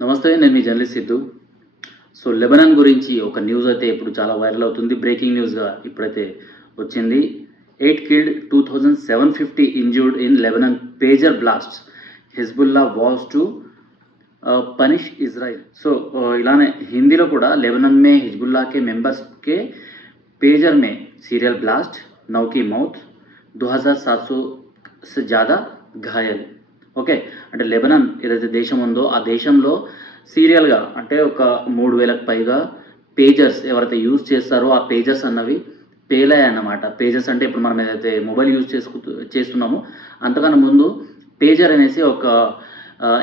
నమస్తే నేను మీ జర్నలిస్ట్ సిద్ధు. సో లెబనాన్ గురించి ఒక న్యూస్ అయితే ఇప్పుడు చాలా వైరల్ అవుతుంది బ్రేకింగ్ న్యూస్గా ఇప్పుడైతే వచ్చింది. Eight killed two thousand seven fifty injured in Lebanon pager blast Hezbollah was to punish Israel so ఇలానే హిందీలో కూడా లెబనాన్ మే హిజ్బుల్లాకే మెంబర్స్కే पेजर में सीरियल ब्लास्ट नौ की मौत 2700 से ज़्यादा घायल ఓకే అంటే లెబనాన్ ఏదైతే దేశం ఉందో ఆ దేశంలో సీరియల్గా అంటే ఒక మూడు వేలకు పైగా పేజర్స్ ఎవరైతే యూజ్ చేస్తారో ఆ పేజర్స్ అన్నవి పేలాయి అన్నమాట పేజర్స్ అంటే ఇప్పుడు మనం ఏదైతే మొబైల్ యూజ్ చేసుకు చేస్తున్నామో అంతకన్నా ముందు పేజర్ అనేసి ఒక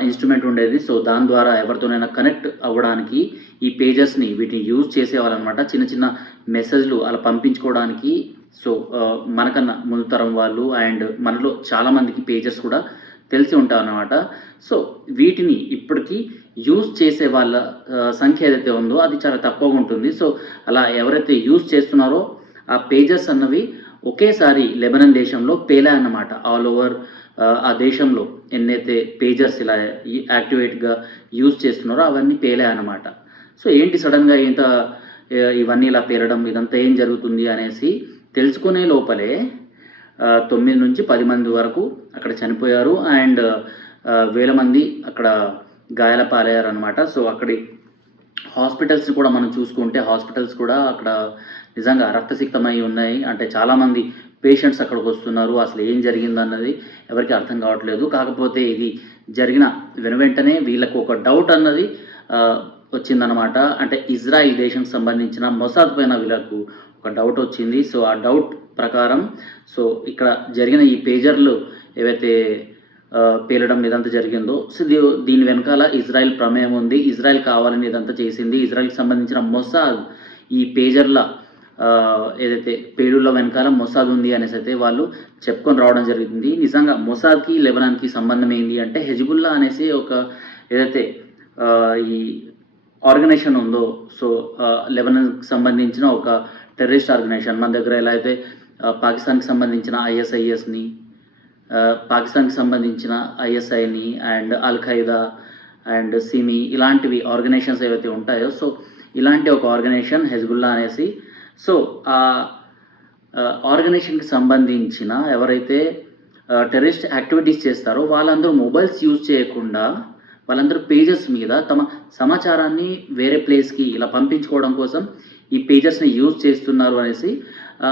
ఇన్స్ట్రుమెంట్ ఉండేది. సో దాని ద్వారా ఎవరితోనైనా కనెక్ట్ అవ్వడానికి ఈ పేజెస్ని వీటిని యూజ్ చేసేవాళ్ళనమాట. చిన్న చిన్న మెసేజ్లు అలా పంపించుకోవడానికి. సో మనకన్నా ముందు తరం వాళ్ళు అండ్ మనలో చాలామందికి పేజెస్ కూడా తెలిసి ఉంటామన్నమాట సో వీటిని ఇప్పటికీ యూజ్ చేసే వాళ్ళ సంఖ్య ఏదైతే ఉందో అది చాలా తక్కువగా ఉంటుంది. సో అలా ఎవరైతే యూజ్ చేస్తున్నారో ఆ పేజెస్ అన్నవి ఒకేసారి లెబనన్ దేశంలో పేలా అన్నమాట ఆల్ ఓవర్ ఆ దేశంలో ఎన్నైతే పేజర్స్ ఇలా యాక్టివేట్గా యూజ్ చేస్తున్నారో అవన్నీ పేలా అన్నమాట సో ఏంటి సడన్గా ఇంత ఇవన్నీ ఇలా పేరడం ఇదంతా ఏం జరుగుతుంది అనేసి తెలుసుకునే లోపలే తొమ్మిది నుంచి పది మంది వరకు అక్కడ చనిపోయారు. అండ్ వేల మంది అక్కడ గాయాల పాలయ్యారు అనమాట సో అక్కడి హాస్పిటల్స్ కూడా మనం చూసుకుంటే హాస్పిటల్స్ కూడా అక్కడ నిజంగా రక్తసిక్తమై ఉన్నాయి. అంటే చాలామంది పేషెంట్స్ అక్కడికి వస్తున్నారు. అసలు ఏం జరిగిందన్నది ఎవరికి అర్థం కావట్లేదు. కాకపోతే ఇది జరిగిన వెను వెంటనే వీళ్ళకు ఒక డౌట్ అన్నది వచ్చిందనమాట అంటే ఇజ్రాయిల్ దేశం సంబంధించిన మొసాద్ పైన వీళ్ళకు ఒక డౌట్ వచ్చింది. సో ఆ డౌట్ ప్రకారం సో ఇక్కడ జరిగిన ఈ పేజర్లు ఏవైతే పేలడం ఇదంతా జరిగిందో. సో దీ- దీని వెనకాల ఇజ్రాయెల్ ప్రమేయం ఉంది. ఇజ్రాయెల్ కావాలని ఇదంతా చేసింది. ఇజ్రాయెల్కి సంబంధించిన మొసాద్ ఈ పేజర్ల ఏదైతే పేలుళ్ళ వెనకాల మొసాద్ ఉంది అనేసి అయితే వాళ్ళు చెప్పుకొని రావడం జరిగింది. నిజంగా మొసాద్కి లెబనాన్కి సంబంధం ఏంటి అంటే హెజిబుల్లా అనేసి ఒక ఏదైతే ఈ ఆర్గనైజేషన్ ఉందో సో లెబనాన్కి సంబంధించిన ఒక టెర్రరిస్ట్ ఆర్గనైజేషన్. మన దగ్గర ఎలా అయితే పాకిస్తాన్కి సంబంధించిన ఐఎస్ఐఎస్ని పాకిస్తాన్కి సంబంధించిన ఐఎస్ఐని and Al Qaeda and SIMI ఇలాంటివి ఆర్గనైజేషన్స్ ఏవైతే ఉంటాయో సో ఇలాంటి ఒక ఆర్గనైజేషన్ హెజ్బుల్లా అనేసి సో ఆ ఆర్గనైజేషన్కి సంబంధించిన ఎవరైతే టెర్రరిస్ట్ యాక్టివిటీస్ చేస్తారో వాళ్ళందరూ మొబైల్స్ యూజ్ చేయకుండా వాళ్ళందరూ పేజెస్ మీద తమ సమాచారాన్ని వేరే ప్లేస్కి ఇలా పంపించుకోవడం కోసం ఈ పేజెస్ని యూజ్ చేస్తున్నారు అనేసి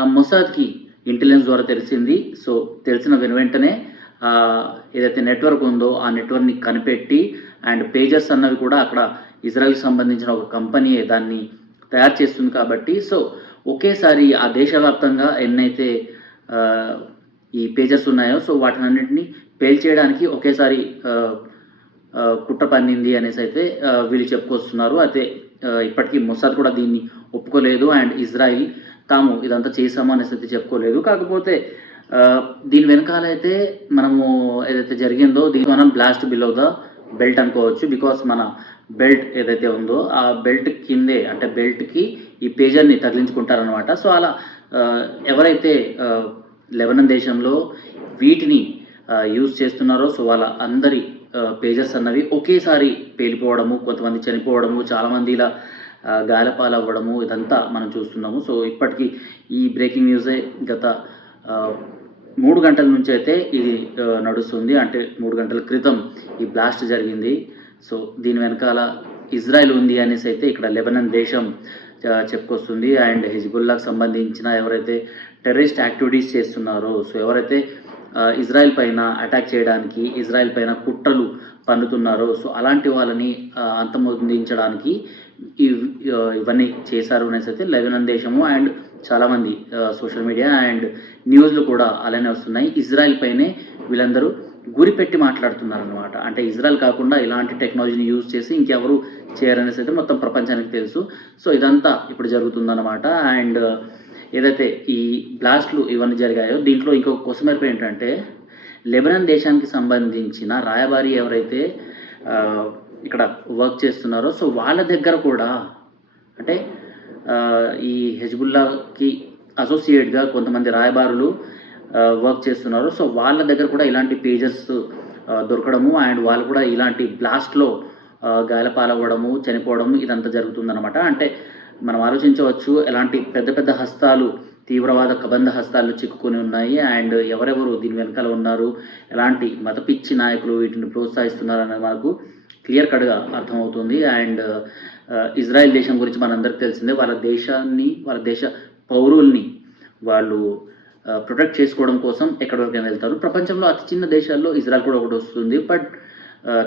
మొసాద్కి ఇంటెలిజెన్స్ ద్వారా తెలిసింది. సో తెలిసిన వెను వెంటనే ఏదైతే నెట్వర్క్ ఉందో ఆ నెట్వర్క్ని కనిపెట్టి అండ్ పేజెస్ అన్నవి కూడా అక్కడ ఇజ్రాయెల్కి సంబంధించిన ఒక కంపెనీ దాన్ని తయారు చేస్తుంది కాబట్టి సో ఒకేసారి ఆ దేశవ్యాప్తంగా ఎన్నైతే ఈ పేజెస్ ఉన్నాయో సో వాటినన్నింటినీ పేల్చేయడానికి ఒకేసారి చేయడానికి ఒకేసారి కుట్ర పన్నింది అనేసి అయితే వీళ్ళు చెప్పుకొస్తున్నారు. అయితే ఇప్పటికీ మొసాద్ కూడా దీన్ని ఒప్పుకోలేదు. అండ్ ఇజ్రాయిల్ తాము ఇదంతా చేసాము అనేసి అయితే చెప్పుకోలేదు. కాకపోతే దీని వెనకాల అయితే మనము ఏదైతే జరిగిందో దీన్ని మనం బ్లాస్ట్ బిలో ద బెల్ట్ అనుకోవచ్చు. బికాస్ మన బెల్ట్ ఏదైతే ఉందో ఆ బెల్ట్ కిందే అంటే బెల్ట్కి ఈ పేజర్ని తగిలించుకుంటారనమాట సో అలా ఎవరైతే లెబనన్ దేశంలో వీటిని యూజ్ చేస్తున్నారో సో వాళ్ళ అందరి పేజెస్ అన్నవి ఒకేసారి పేలిపోవడము కొంతమంది చనిపోవడము చాలామంది ఇలా ఆ, అవ్వడము ఇదంతా మనం చూస్తున్నాము. సో ఇప్పటికీ ఈ బ్రేకింగ్ న్యూసే గత మూడు గంటల నుంచి అయితే ఇది నడుస్తుంది. అంటే మూడు గంటల క్రితం ఈ బ్లాస్ట్ జరిగింది. సో దీని వెనకాల ఇజ్రాయెల్ ఉంది అనేసి అయితే ఇక్కడ లెబనన్ దేశం చెప్పుకొస్తుంది. అండ్ హిజ్బుల్లాకు సంబంధించిన ఎవరైతే టెర్రరిస్ట్ యాక్టివిటీస్ చేస్తున్నారో సో ఎవరైతే ఇజ్రాయెల్ పైన అటాక్ చేయడానికి ఇజ్రాయెల్ పైన కుట్రలు పన్నుతున్నారో సో అలాంటి వాళ్ళని అంతమొందించడానికి ఇవన్నీ చేశారు అనేసి అయితే లెబనాన్ దేశము అండ్ చాలామంది సోషల్ మీడియా అండ్ న్యూస్లు కూడా అలానే వస్తున్నాయి. ఇజ్రాయెల్ పైనే వీళ్ళందరూ గురిపెట్టి మాట్లాడుతున్నారు అనమాట అంటే ఇజ్రాయెల్ కాకుండా ఇలాంటి టెక్నాలజీని యూజ్ చేసి ఇంకెవరు చేయరనేసి అయితే మొత్తం ప్రపంచానికి తెలుసు. సో ఇదంతా ఇప్పుడు జరుగుతుందన్నమాట. అండ్ ఏదైతే ఈ బ్లాస్ట్లు ఇవన్నీ జరిగాయో దీంట్లో ఇంకొక కొసమెరుపు ఏంటంటే లెబనాన్ దేశానికి సంబంధించిన రాయబారి ఎవరైతే ఇక్కడ వర్క్ చేస్తున్నారో సో వాళ్ళ దగ్గర కూడా అంటే ఈ హెజ్బుల్లాకి అసోసియేట్గా కొంతమంది రాయబారులు వర్క్ చేస్తున్నారు సో వాళ్ళ దగ్గర కూడా ఇలాంటి పేజెస్ దొరకడము అండ్ వాళ్ళు కూడా ఇలాంటి బ్లాస్ట్లో గాయలపాలవ్వడము చనిపోవడము ఇదంతా జరుగుతుందన్నమాట. అంటే మనం ఆలోచించవచ్చు ఎలాంటి పెద్ద పెద్ద హస్తాలు తీవ్రవాద కబంధ హస్తాలు చిక్కుకొని ఉన్నాయి అండ్ ఎవరెవరు దీని వెనకాల ఉన్నారు ఎలాంటి మతపిచ్చి నాయకులు వీటిని ప్రోత్సహిస్తున్నారు అనే మనకు క్లియర్ కట్గా అర్థమవుతుంది. అండ్ ఇజ్రాయెల్ దేశం గురించి మనందరికి తెలిసిందే వాళ్ళ దేశాన్ని వాళ్ళ దేశ పౌరుల్ని వాళ్ళు ప్రొటెక్ట్ చేసుకోవడం కోసం ఎక్కడివరకైనా వెళ్తారు. ప్రపంచంలో అతి చిన్న దేశాల్లో ఇజ్రాయెల్ కూడా ఒకటి వస్తుంది. బట్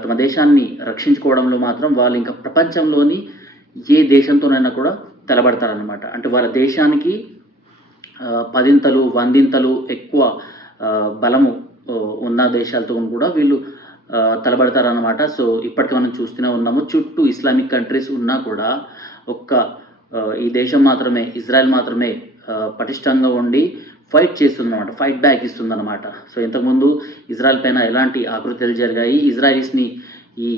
తమ దేశాన్ని రక్షించుకోవడంలో మాత్రం వాళ్ళు ఇంకా ప్రపంచంలోని ఏ దేశంతోనైనా కూడా తలబడతారనమాట అంటే వాళ్ళ దేశానికి పదింతలు వందింతలు ఎక్కువ బలము ఉన్న దేశాలతో కూడా వీళ్ళు తలబడతారనమాట తలబడతారన్నమాట. సో ఇప్పటికి మనం చూస్తూనే ఉన్నాము. చుట్టూ ఇస్లామిక్ కంట్రీస్ ఉన్నా కూడా ఒక్క ఈ దేశం మాత్రమే ఇజ్రాయెల్ మాత్రమే పటిష్టంగా ఉండి ఫైట్ చేస్తుందన్నమాట. ఫైట్ బ్యాక్ ఇస్తుందన్నమాట. సో ఇంతకుముందు ఇజ్రాయెల్ పైన ఎలాంటి ఆకృతులు జరిగాయి? ఇజ్రాయిల్స్ని ఈ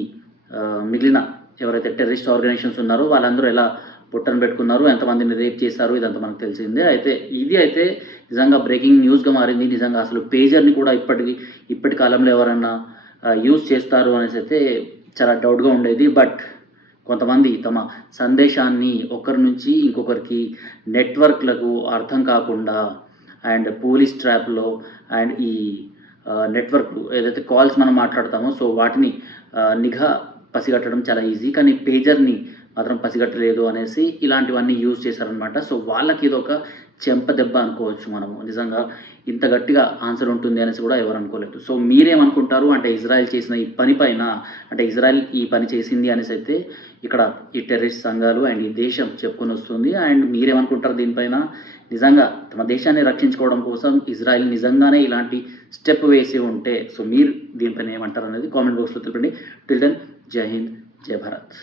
మిగిలిన ఎవరైతే టెర్రరిస్ట్ ఆర్గనైజేషన్స్ ఉన్నారో వాళ్ళందరూ ఎలా పుట్టను పెట్టుకున్నారు? ఎంతమందిని రేప్ చేశారు? ఇదంతా మనకు తెలిసిందే. అయితే ఇది అయితే నిజంగా బ్రేకింగ్ న్యూస్గా మారింది. నిజంగా అసలు పేజర్ని కూడా ఇప్పటికి ఇప్పటి కాలంలో ఎవరన్నా యూజ్ చేస్తారు అనేసి అయితే చాలా డౌట్గా ఉండేది. బట్ కొంతమంది తమ సందేశాన్ని ఒకరి నుంచి ఇంకొకరికి నెట్వర్క్లకు అర్థం కాకుండా అండ్ పోలీస్ ట్రాప్లో అండ్ ఈ నెట్వర్క్ ఏదైతే కాల్స్ మనం మాట్లాడతామో సో వాటిని నిఘా పసిగట్టడం చాలా ఈజీ కానీ పేజర్ని మాత్రం పసిగట్టలేదు అనేసి ఇలాంటివన్నీ యూజ్ చేశారనమాట సో వాళ్ళకి ఇది ఒక చెంప దెబ్బ అనుకోవచ్చు మనము. నిజంగా ఇంత గట్టిగా ఆన్సర్ ఉంటుంది అనేసి కూడా ఎవరు అనుకోలేదు. సో మీరేమనుకుంటారు? అంటే ఇజ్రాయెల్ చేసిన ఈ పని పైన అంటే ఇజ్రాయెల్ ఈ పని చేసింది అనేసి అయితే ఇక్కడ ఈ టెర్రరిస్ట్ సంఘాలు అండ్ ఈ దేశం చెప్పుకొని వస్తుంది. అండ్ మీరేమనుకుంటారు దీనిపైన నిజంగా తమ దేశాన్ని రక్షించుకోవడం కోసం ఇజ్రాయెల్ నిజంగానే ఇలాంటి స్టెప్ వేసి ఉంటే సో మీరు దీనిపైన ఏమంటారు అనేది కామెంట్ బాక్స్లో తెలిపండి. టిల్ దెన్ జై హింద్ జై భారత్.